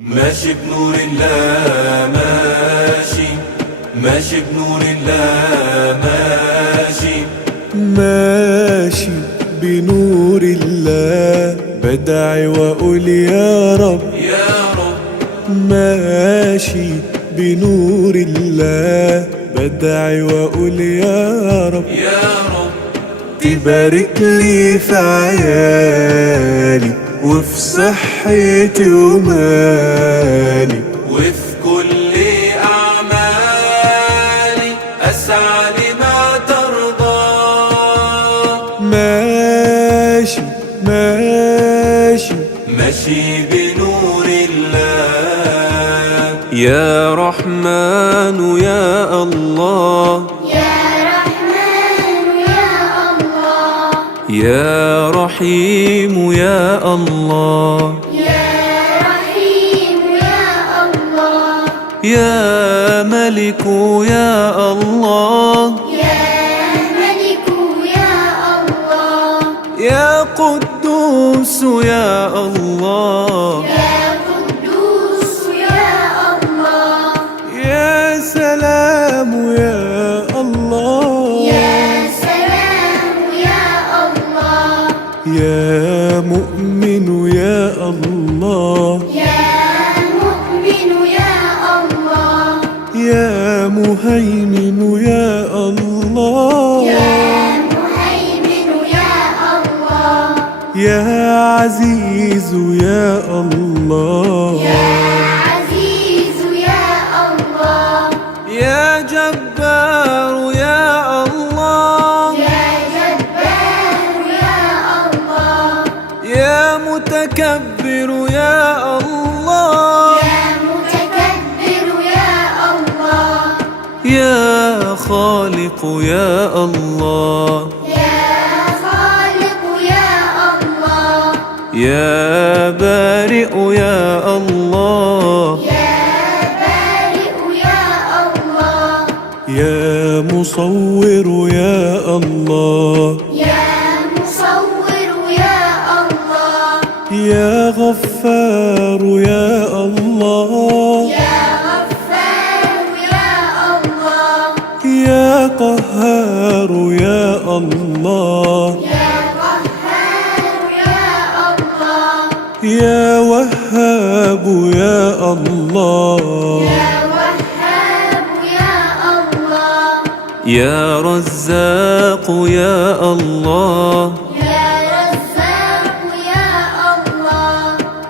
ماشي بنور الله ماشي، ماشي بنور الله ماشي، ماشي بنور الله بدعي وأقول يا رب يا رب. ماشي بنور الله بدعي وأقول يا رب يا رب تبارك لي في عيالي وفي صحتي ومالي وفي كل أعمالي أسعى لما ترضى. ماشي ماشي ماشي بنور الله يا رحمن يا الله يا رحيم يا الله يا ملك يا الله يا قدوس يا الله يا سلام يا الله يا مؤمن يا الله يا مهيمن يا الله يا عزيز يا الله يا جبار يا الله يا متكبر يا الله يا خالق يا الله يا بارئ يا الله يا مصور يا الله يا غفار يا الله يا قهار يا الله يا وهاب يا الله يا رزاق يا الله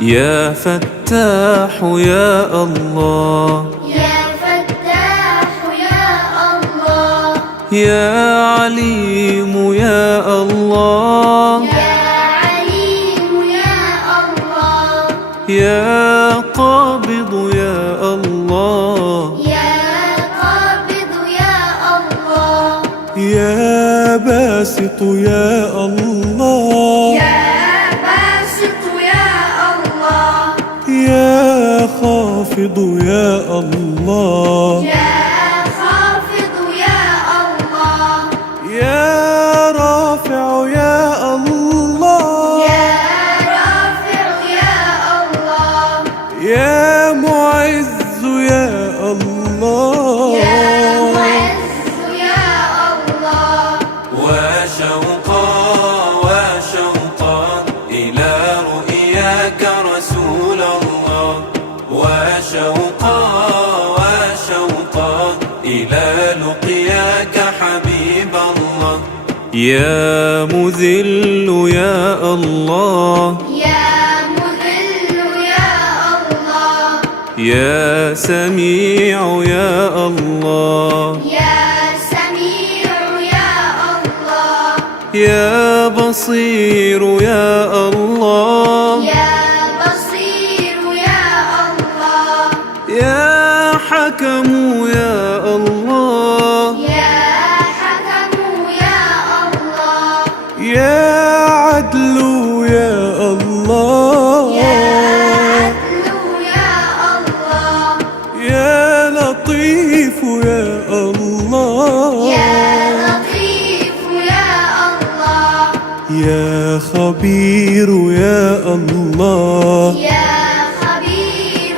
يا فتاح يا الله يا عليم يا الله يا قابض يا الله يا باسط يا الله يا خافض يا الله يا رافع يا الله يا معز يا الله وشوقا وشوقا إلى رؤياك رسول الله، وشوقا وشوقا إلى لقياك حبيب الله. يا مذل يا الله يا سميع يا الله يا بصير يا الله يا حكم يا الله يا عدل يا الله يا لطيف يا الله يا خبير يا الله يا خبير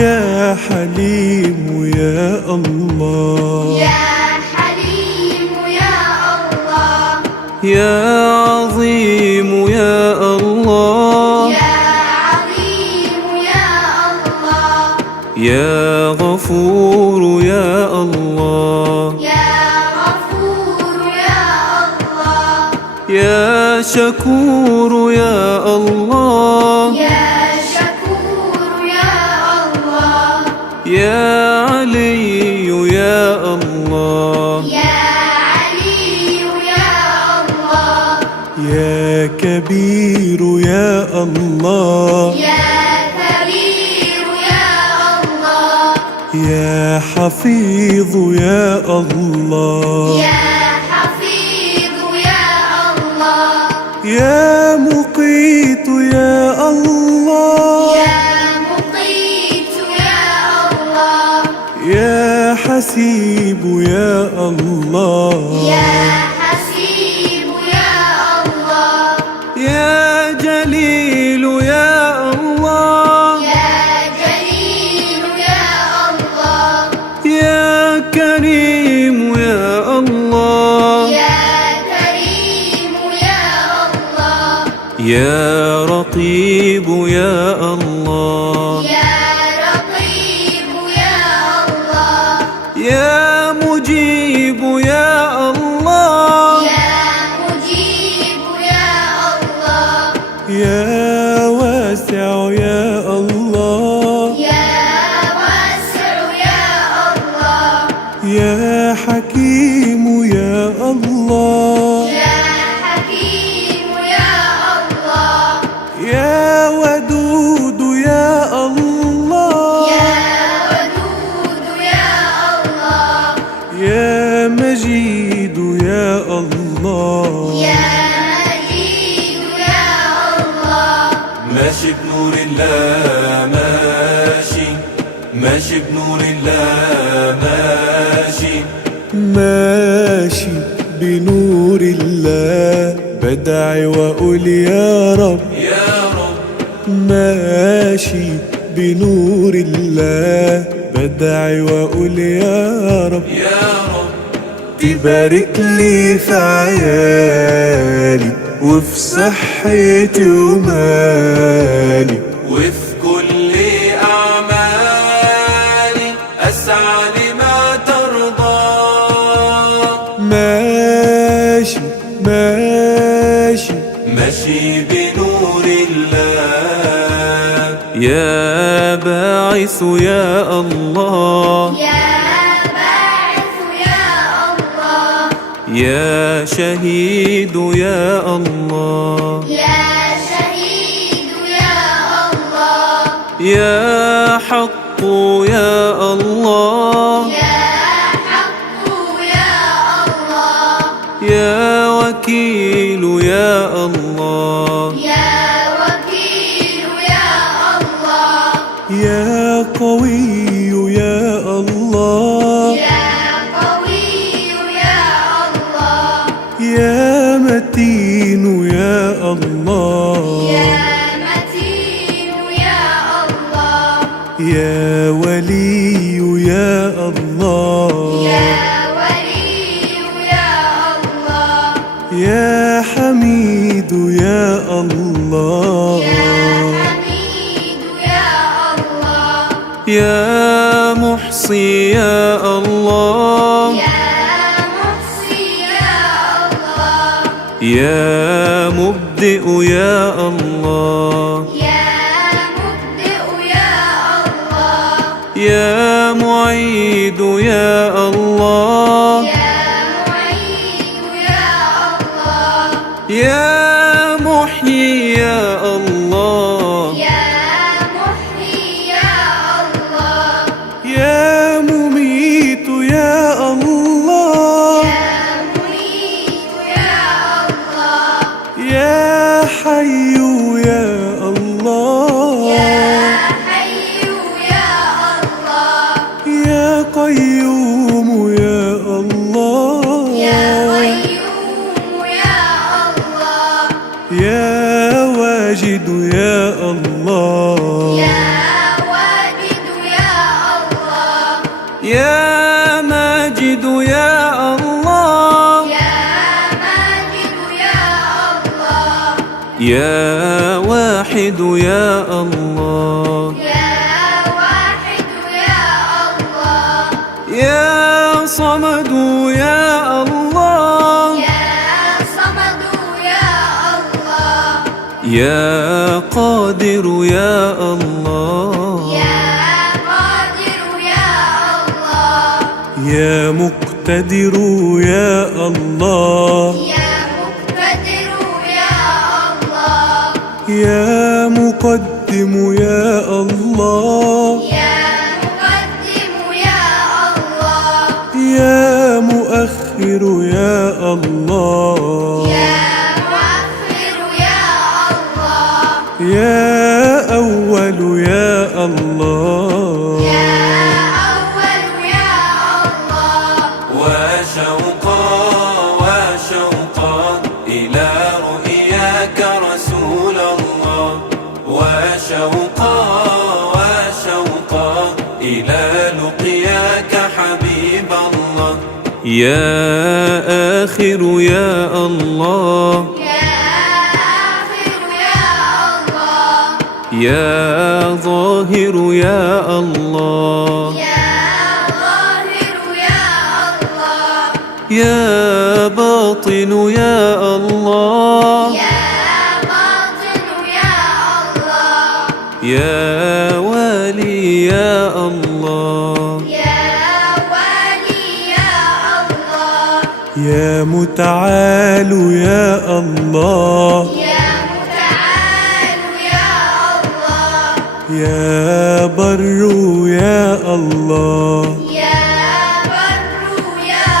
يا حليم يا الله، يا حليم يا الله، يا عظيم يا الله، يا عظيم يا الله، يا غفور يا الله، يا غفور يا الله، يا شكور يا الله، يا شكور يا الله، يا علي يا الله، يا علي يا الله، يا كبير يا الله، يا كبير يا الله، يا حفيظ يا الله، يا حفيظ يا الله، يا مقيت يا الله، يا مقيت يا الله، يا حسيب يا الله، يا حسيب يا الله، يا جليل يا الله، يا جليل يا الله، يا كريم يا الله، يا كريم يا الله، يا رقيب يا الله، يا رقيب يا الله، يا مجيب يا الله، يا مجيب يا الله، يا واسع يا الله، يا واسع يا الله، يا حكيم يا الله، يا حكيم يا الله، يا ودود يا الله، يا ودود يا الله، يا مجيد يا الله، يا مجيد يا الله، ماشي بنور الله ماشي، ماشي بنور الله ماشي، ماشي بنور الله، بدعي وأقول يا رب، يا رب ماشي بنور الله، بدعي وأقول يا رب، يا رب تبارك لي في عيالي وفي صحتي ومالي، وفي كل أعمالي أسعى لما ترضى، ماشي ماشي ماشي بنور الله، يا باعث يا الله، يا باعث يا الله، يا شهيد يا الله، يا شهيد يا الله، يا حق يا الله، يا حق يا الله، يا وكيل يا الله، يا وكيل يا الله، يا قوي يا الله، يا قوي يا الله، يا متين يا الله، يا متين يا الله، يا ولي يا الله، يا ولي يا الله، يا حميد يا الله، يا حميد يا الله، يا محصي يا الله، يا محصي يا الله، يا مبدئ يا الله، يا مبدئ يا الله، يا معيد يا الله، يا معيد يا الله، يا محيي يا الله، يا محيي يا الله، يا مميت يا الله، يا مميت يا الله، يا حي يا الله، يا حي يا الله، يا قيوم يا ماجد يا الله، يا ماجد يا الله، يا واحد يا الله، يا واحد يا الله، يا صمد يا الله، يا صمد يا الله، يا قادر يا الله، يا قادر يا الله، يا مقتدر يا الله، يا مقتدر يا الله، يا مقدم يا الله، يا مقدم يا الله، يا مؤخر يا الله، يا مؤخر يا الله، يا أول يا الله، يا أول يا الله، وشوقا وشوقا إلى رؤياك رسول الله، وشوقا وشوقا إلى لقياك حبيب الله، يا آخر يا الله، يا آخر يا الله، يا ظاهر يا الله، يا ظاهر يا الله، يا باطن يا الله، يا باطن يا الله، يا والي يا الله، يا والي يا الله، يا متعال يا الله، يا متعال يا الله، يا بر يا الله، يا بر يا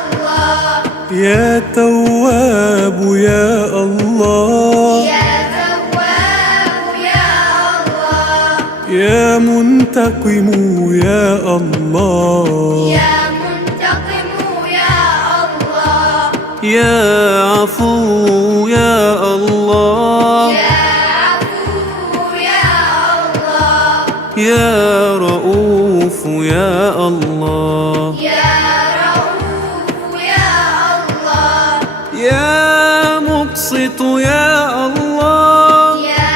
الله، يا تواب يا الله، يا تواب يا الله، يا منتقم يا الله، يا منتقم يا الله، يا عفو يا الله، يا عفو يا الله، يا رؤوف يا الله، يا رؤوف يا الله، يا مقسط يا الله، يا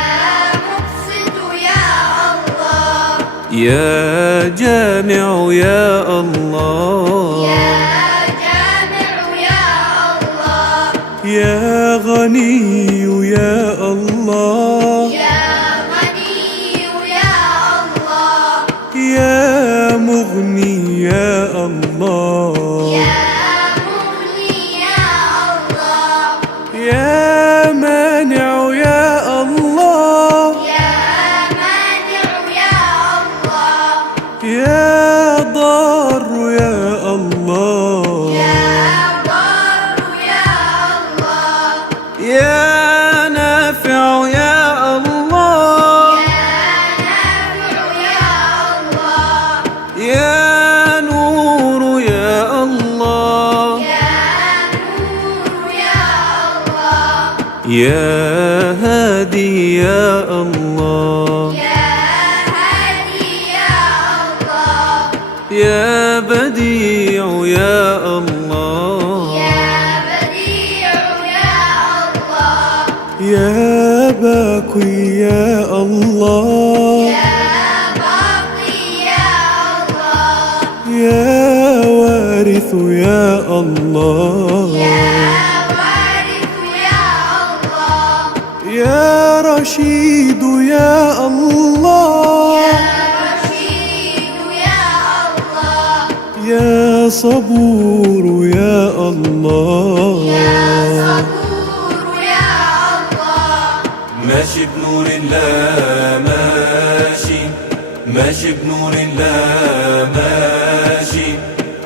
مقسط يا الله، يا جامع يا الله، يا جامع يا الله، يا غني يا الله، يا غني يا الله، يا مغني يا الله، يا مغني يا الله، يا مانع يا الله، يا مانع يا الله، يا ضار يا الله، يا ضار يا الله، يا نافع يا الله، يا نافع يا الله، يا نور يا الله، يا نور يا الله، يا هادي يا الله، يا هادي يا الله، يا بديع يا الله، يا بديع يا الله، يا باقي يا الله، يا باقي يا الله، يا وارث يا الله، يا وارث يا الله، يا رشيد يا الله، يا رشيد يا الله، يا صبور يا الله، يا صبور يا الله، ماشي بنور الله ماشي، ماشي بنور الله ماشي،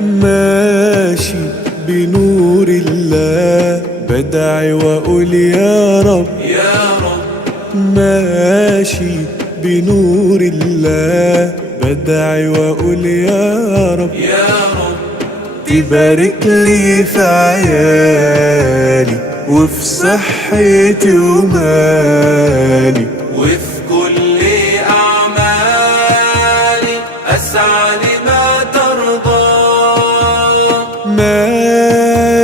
ماشي بنور الله، بدعي وأقول يا رب، يا رب ماشي بنور الله، بدعي وأقول يا رب، يا رب تبارك لي في عيالي وفي صحتي ومالي، وفي كل أعمالي أسعى لما ترضى،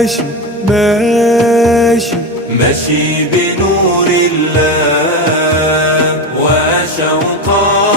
ماشي ماشي ماشي بنور الله وشوقا